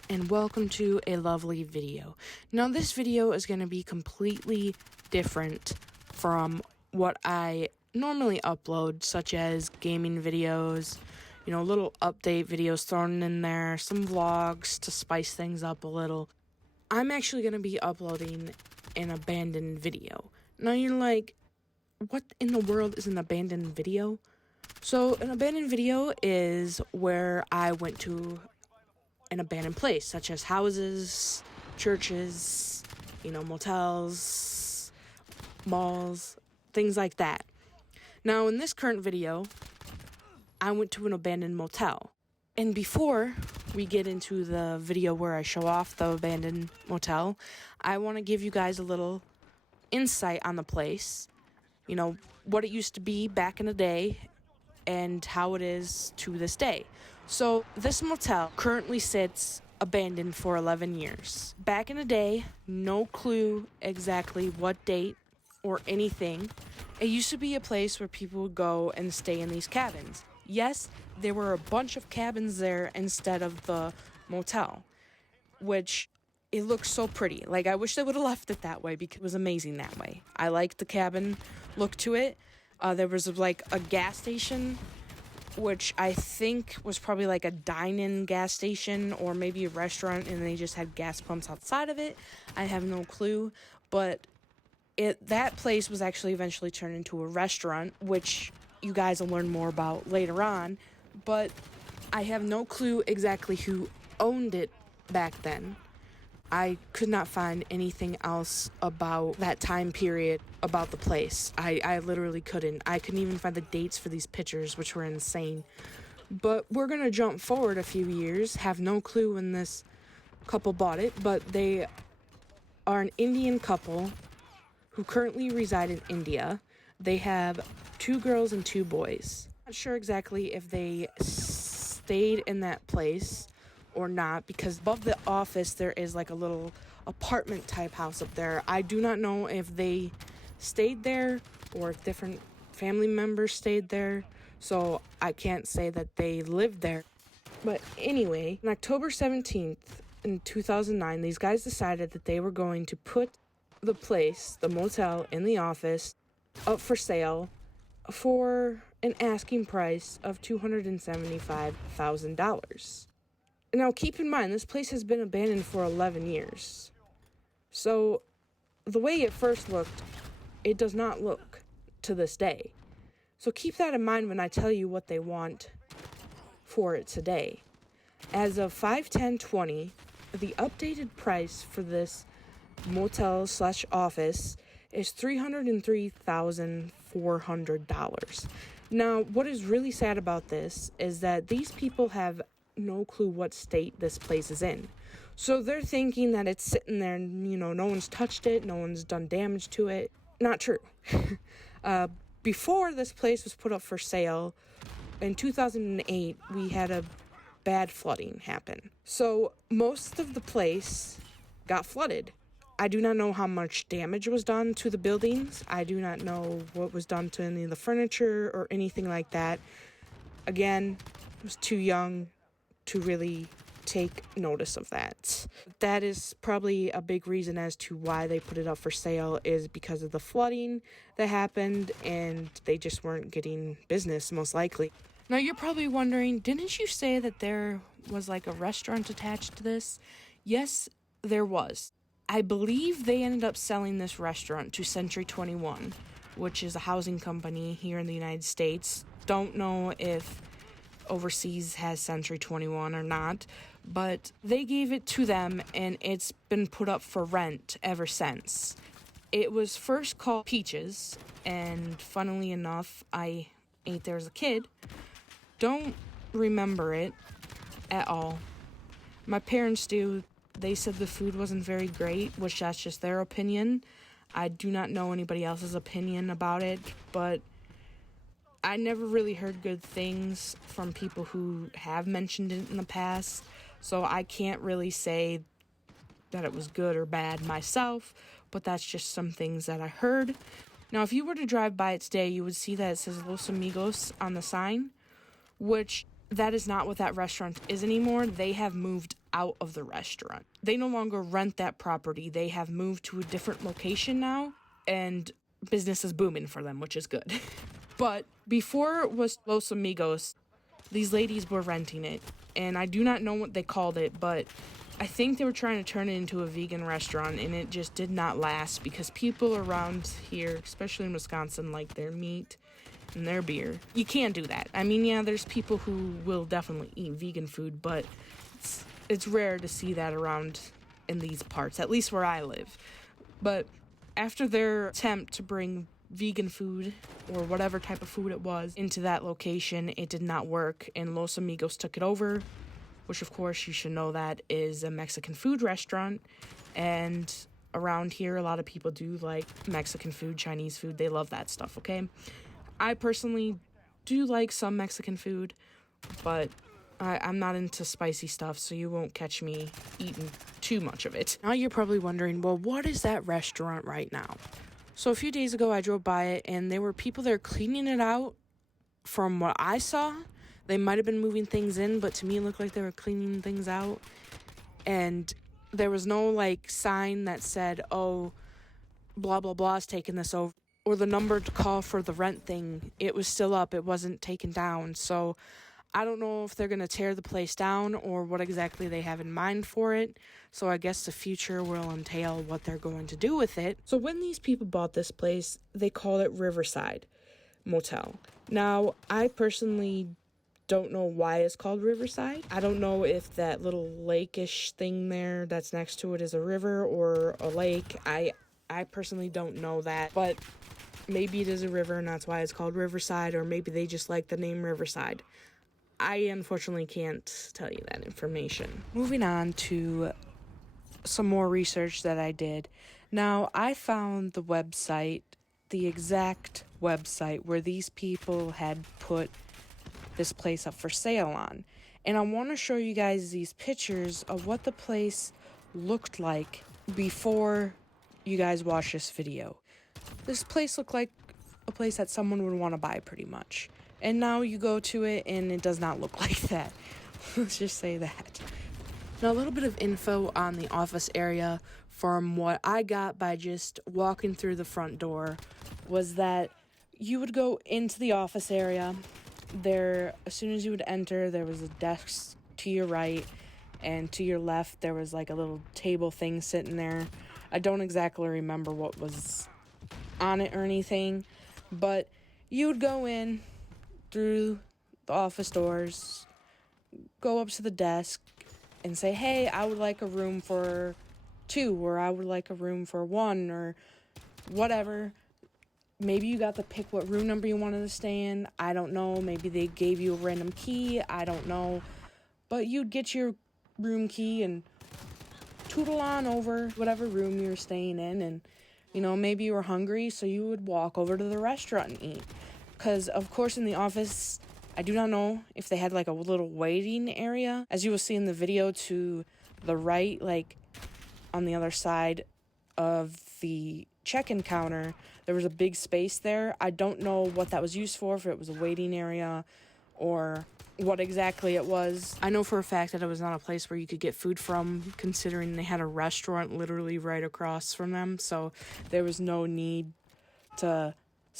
guys, and welcome to a lovely video. Now this video is going to be completely different from what I normally upload, such as gaming videos, little update videos thrown in there, some vlogs to spice things up a little. I'm actually going to be uploading an abandoned video. Now you're like, what in the world is an abandoned video? So an abandoned video is where I went to an abandoned place, such as houses, churches, motels, malls, things like that. Now, in this current video, I went to an abandoned motel. And before we get into the video where I show off the abandoned motel, I want to give you guys a little insight on the place, what it used to be back in the day, and how it is to this day. So this motel currently sits abandoned for 11 years. Back in the day, no clue exactly what date or anything. It used to be a place where people would go and stay in these cabins. Yes, there were a bunch of cabins there instead of the motel, which it looks so pretty. Like, I wish they would have left it that way because it was amazing that way. I liked the cabin look to it. There was like a gas station, which I think was probably like a dine-in gas station or maybe a restaurant, and they just had gas pumps outside of it. I have no clue, but that place was actually eventually turned into a restaurant, which you guys will learn more about later on, but I have no clue exactly who owned it back then. I could not find anything else about that time period about the place. I literally couldn't. I couldn't even find the dates for these pictures, which were insane. But we're going to jump forward a few years. Have no clue when this couple bought it, but they are an Indian couple who currently reside in India. They have 2 girls and 2 boys. Not sure exactly if they stayed in that place or not, because above the office there is like a little apartment type house up there. I do not know if they stayed there or if different family members stayed there, so I can't say that they lived there. But anyway, on October 17th in 2009, these guys decided that they were going to put the place, the motel in the office, up for sale for an asking price of $275,000. Now, keep in mind, this place has been abandoned for 11 years. So, the way it first looked, it does not look to this day. So, keep that in mind when I tell you what they want for it today. As of 5/10/20, the updated price for this motel/office is $303,400. Now, what is really sad about this is that these people have no clue what state this place is in. So they're thinking that it's sitting there and, no one's touched it, no one's done damage to it. Not true. Before this place was put up for sale, in 2008, we had a bad flooding happen. So most of the place got flooded. I do not know how much damage was done to the buildings. I do not know what was done to any of the furniture or anything like that. Again, I was too young to really take notice of that. That is probably a big reason as to why they put it up for sale, is because of the flooding that happened and they just weren't getting business, most likely. Now you're probably wondering, didn't you say that there was like a restaurant attached to this? Yes, there was. I believe they ended up selling this restaurant to Century 21, which is a housing company here in the United States. Don't know if overseas has Century 21 or not, but they gave it to them and it's been put up for rent ever since. It was first called Peaches, and funnily enough, I ate there as a kid. Don't remember it at all. My parents do. They said the food wasn't very great, which that's just their opinion. I do not know anybody else's opinion about it, but I never really heard good things from people who have mentioned it in the past, so I can't really say that it was good or bad myself, but that's just some things that I heard. Now, if you were to drive by it today, you would see that it says Los Amigos on the sign, which that is not what that restaurant is anymore. They have moved out of the restaurant. They no longer rent that property. They have moved to a different location now, and business is booming for them, which is good. But before it was Los Amigos, these ladies were renting it, and I do not know what they called it, but I think they were trying to turn it into a vegan restaurant, and it just did not last because people around here, especially in Wisconsin, like their meat and their beer. You can't do that. I mean, yeah, there's people who will definitely eat vegan food, but it's rare to see that around in these parts, at least where I live. But after their attempt to bring vegan food or whatever type of food it was into that location, it did not work, and Los Amigos took it over, which of course you should know that is a Mexican food restaurant. And around here, a lot of people do like Mexican food, Chinese food. They love that stuff, okay? I personally do like some Mexican food, but I'm not into spicy stuff, so you won't catch me eating too much of it. Now you're probably wondering, well, what is that restaurant right now? So a few days ago, I drove by it, and there were people there cleaning it out. From what I saw, they might have been moving things in, but to me it looked like they were cleaning things out. And there was no, like, sign that said, oh, blah, blah, blah is taking this over. Or the number to call for the rent thing, it was still up. It wasn't taken down. So I don't know if they're going to tear the place down or what exactly they have in mind for it. So I guess the future will entail what they're going to do with it. So when these people bought this place, they called it Riverside Motel. Now, I personally don't know why it's called Riverside. I don't know if that little lake-ish thing there that's next to it is a river or a lake. I personally don't know that, but maybe it is a river and that's why it's called Riverside, or maybe they just like the name Riverside. I unfortunately can't tell you that information. Moving on to some more research that I did. Now, I found the website, the exact website where these people had put this place up for sale on. And I want to show you guys these pictures of what the place looked like before you guys watch this video. This place looked like a place that someone would want to buy pretty much. And now you go to it and it does not look like that. Let's just say that. Now, a little bit of info on the office area from what I got by just walking through the front door was that you would go into the office area. There, as soon as you would enter, there was a desk to your right, and to your left there was like a little table thing sitting there. I don't exactly remember what was on it or anything, but you would go in through the office doors, go up to the desk and say, hey, I would like a room for 2, or I would like a room for 1, or whatever. Maybe you got to pick what room number you wanted to stay in. I don't know. Maybe they gave you a random key. I don't know. But you'd get your room key and tootle on over whatever room you were staying in. And, you know, maybe you were hungry, so you would walk over to the restaurant and eat. Because, of course, in the office, I do not know if they had like a little waiting area. As you will see in the video to the right, like on the other side of the check-in counter, there was a big space there. I don't know what that was used for, if it was a waiting area or what exactly it was. I know for a fact that it was not a place where you could get food from, considering they had a restaurant literally right across from them, so there was no need to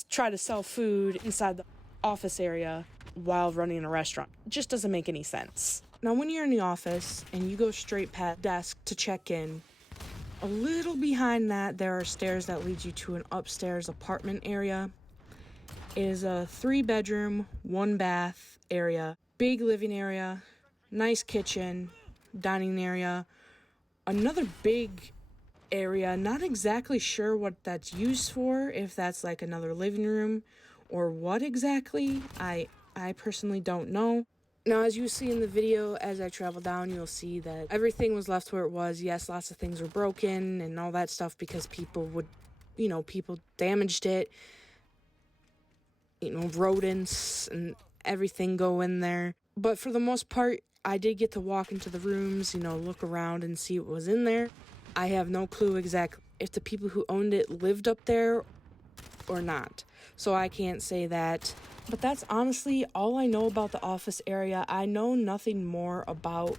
try to sell food inside the office area while running a restaurant. It just doesn't make any sense. Now, when you're in the office and you go straight past desk to check in, a little behind that, there are stairs that lead you to an upstairs apartment area. It is a 3-bedroom, 1-bath area, big living area, nice kitchen, dining area, another big area. Not exactly sure what that's used for, if that's like another living room or what exactly. I personally don't know. Now, as you see in the video, as I travel down, you'll see that everything was left where it was. Yes, lots of things were broken and all that stuff because people damaged it. You know, rodents and everything go in there. But for the most part, I did get to walk into the rooms, you know, look around and see what was in there. I have no clue exactly if the people who owned it lived up there or not. So I can't say that. But that's honestly all I know about the office area. I know nothing more about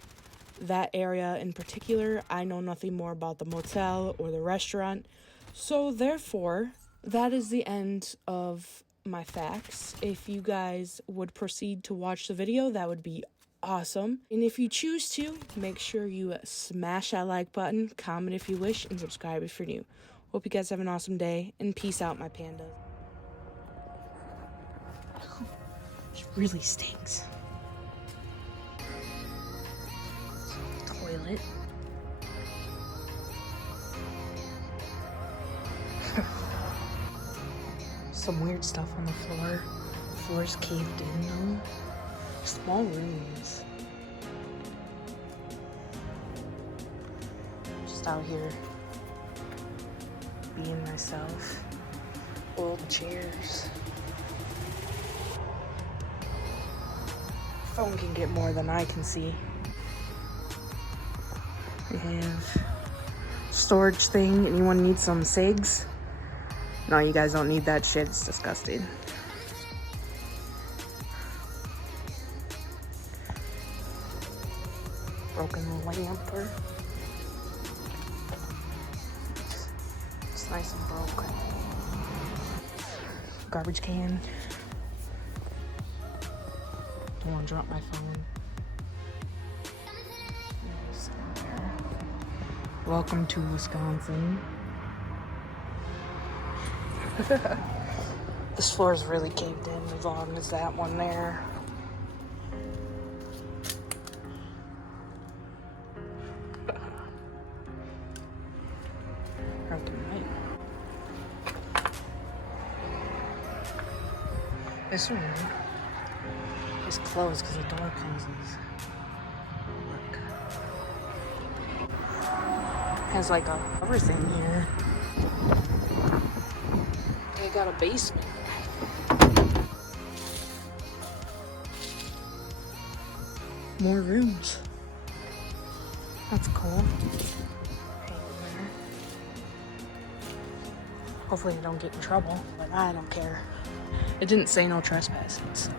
that area in particular. I know nothing more about the motel or the restaurant. So therefore, that is the end of my facts. If you guys would proceed to watch the video, that would be awesome. And if you choose to, make sure you smash that like button, comment if you wish, and subscribe if you're new. Hope you guys have an awesome day, and peace out, my pandas. It really stinks. Toilet. Some weird stuff on the floor. The floor's caved in though. Small rooms. Just out here being myself. Old chairs. Phone can get more than I can see. We have storage thing. Anyone need some cigs? No, you guys don't need that shit. It's disgusting. Broken lamp. It's nice and broke. Garbage can. Don't want to drop my phone. Welcome to Wisconsin. This floor is really caved in as long as that one there. This room is closed because the door closes. Look. Has like a everything here. They got a basement. More rooms. That's cool. Hopefully I don't get in trouble, but I don't care. It didn't say no trespassing, so.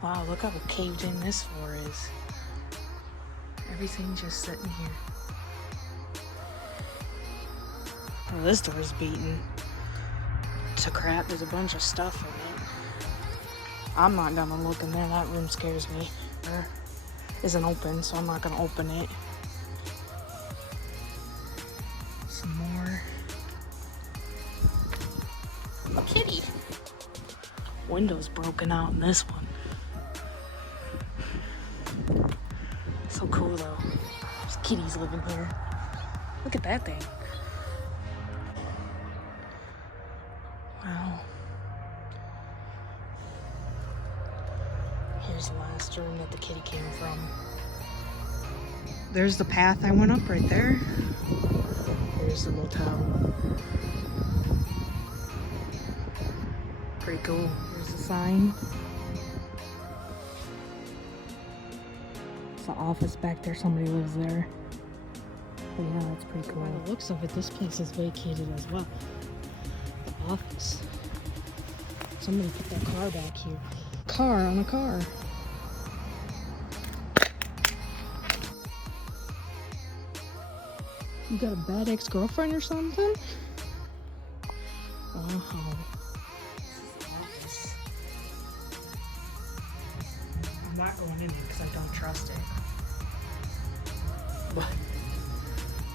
Wow, look how caved in this floor is. Everything's just sitting here. Oh, this door's beaten to crap. There's a bunch of stuff in it. I'm not gonna look in there. That room scares me. Or isn't open, so I'm not gonna open it. Some more. Kitty. Window's broken out in this one. So cool though. There's kitties living here. Look at that thing. Wow. Here's the last room that the kitty came from. There's the path I went up right there. Here's the motel. Pretty cool. Here's the sign. It's the office back there. Somebody lives there. But yeah, that's pretty cool. By the looks of it, this place is vacated as well. The office. Somebody put their car back here. Car on a car. You got a bad ex-girlfriend or something? Wow. I'm not going in it because I don't trust it. But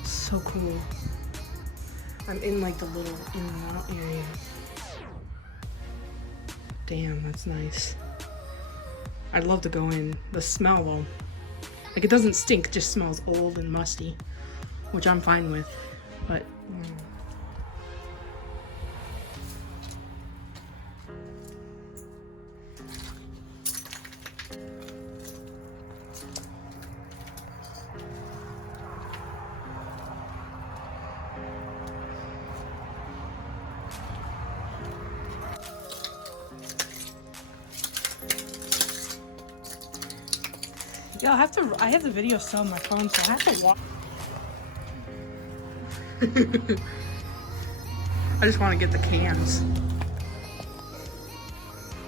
so cool. I'm in like the little in and out area. Damn, that's nice. I'd love to go in. The smell though. Like it doesn't stink, it just smells old and musty. Which I'm fine with, but yeah, I have the video still on my phone, so I have to watch. I just want to get the cans.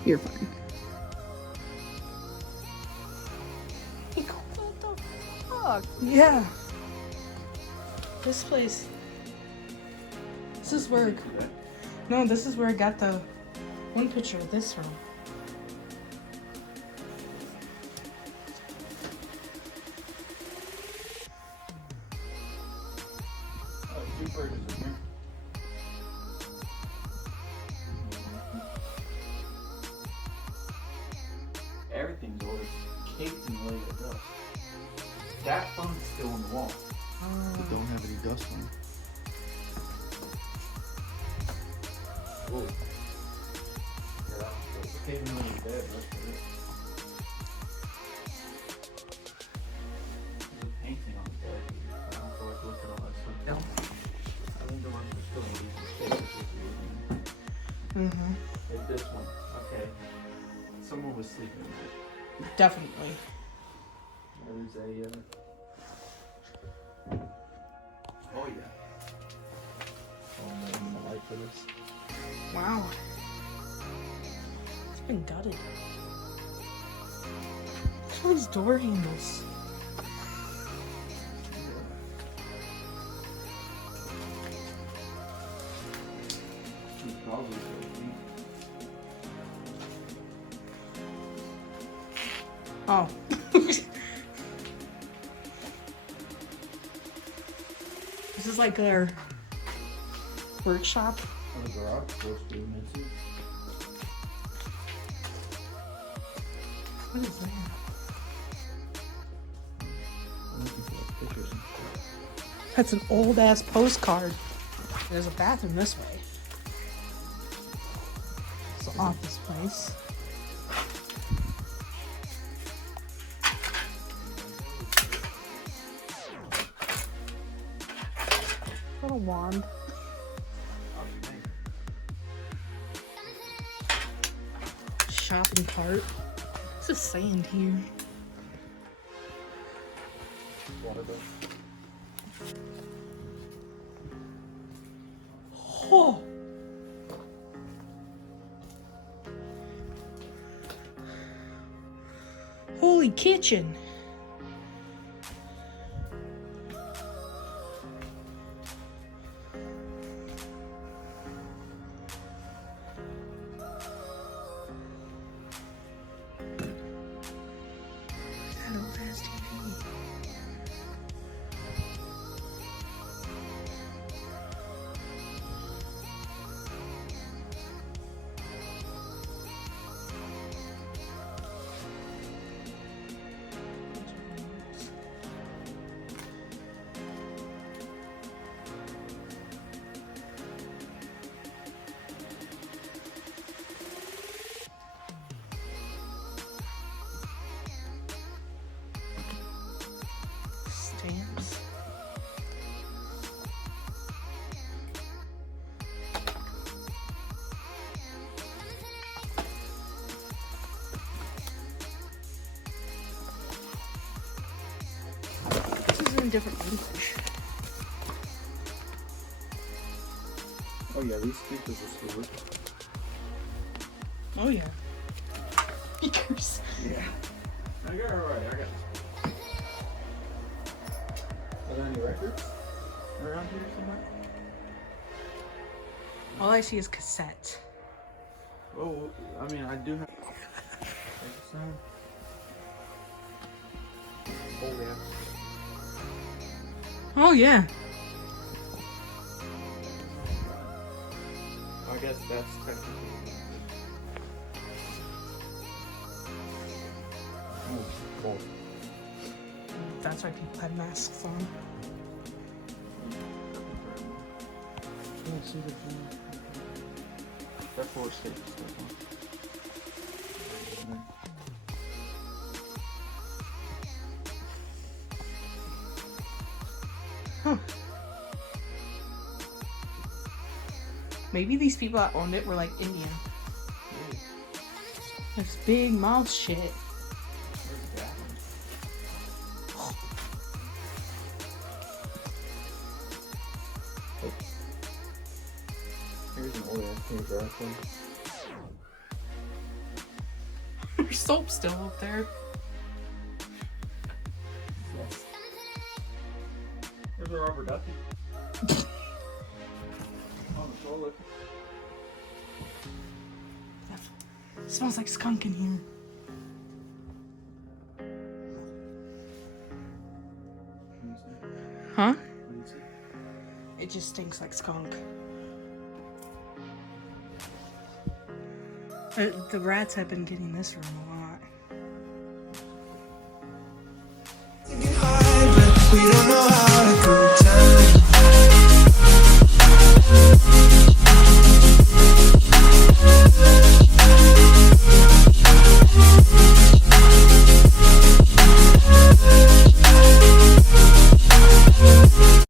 You're fine. What the fuck? Yeah. This place. This is where. No, this is where I got the one picture of this from. Everything's always caked in layer of dust. That phone's still on the wall. But don't have any dust on it. Whoa. Yeah, that one's caving on the bed, that's for it. There's a painting on the bed. I don't feel like looking at all that stuff. No. I think the ones are still in decent shape. Mm-hmm. Like this one. Okay. Someone was sleeping in it. Definitely. There's a, oh yeah. Oh man, the light for this. Wow. It's been gutted. Look at all these door handles. It's probably Oh. This is like our workshop. oh, the garage supposed to be missing. What is that? I'm looking for like pictures and stuff. That's an old ass postcard. There's a bathroom this way. It's the office place. Little wand. Shopping cart. It's just sand here. Water bill. Oh. Holy kitchen. That old ass TV. Stamps. This is in different English. Oh yeah, these speakers are still working. Oh yeah. Speakers. Yeah. I got it right, I got it. Are there any records around here somewhere? All I see is cassette. Oh, I mean, I do have. Sound. Oh yeah. Oh yeah. I guess that's technically. Oh, cold. That's why people have masks on. Let's see the thing. That force state stuff on. Huh. Maybe these people that owned it were like Indian. Maybe. There's big mouth shit. Where's the bathroom? Here's an old ass paper. There's soap still up there. There's a rubber ducky. On the toilet. It smells like skunk in here. Huh? It just stinks like skunk. The rats have been getting this room a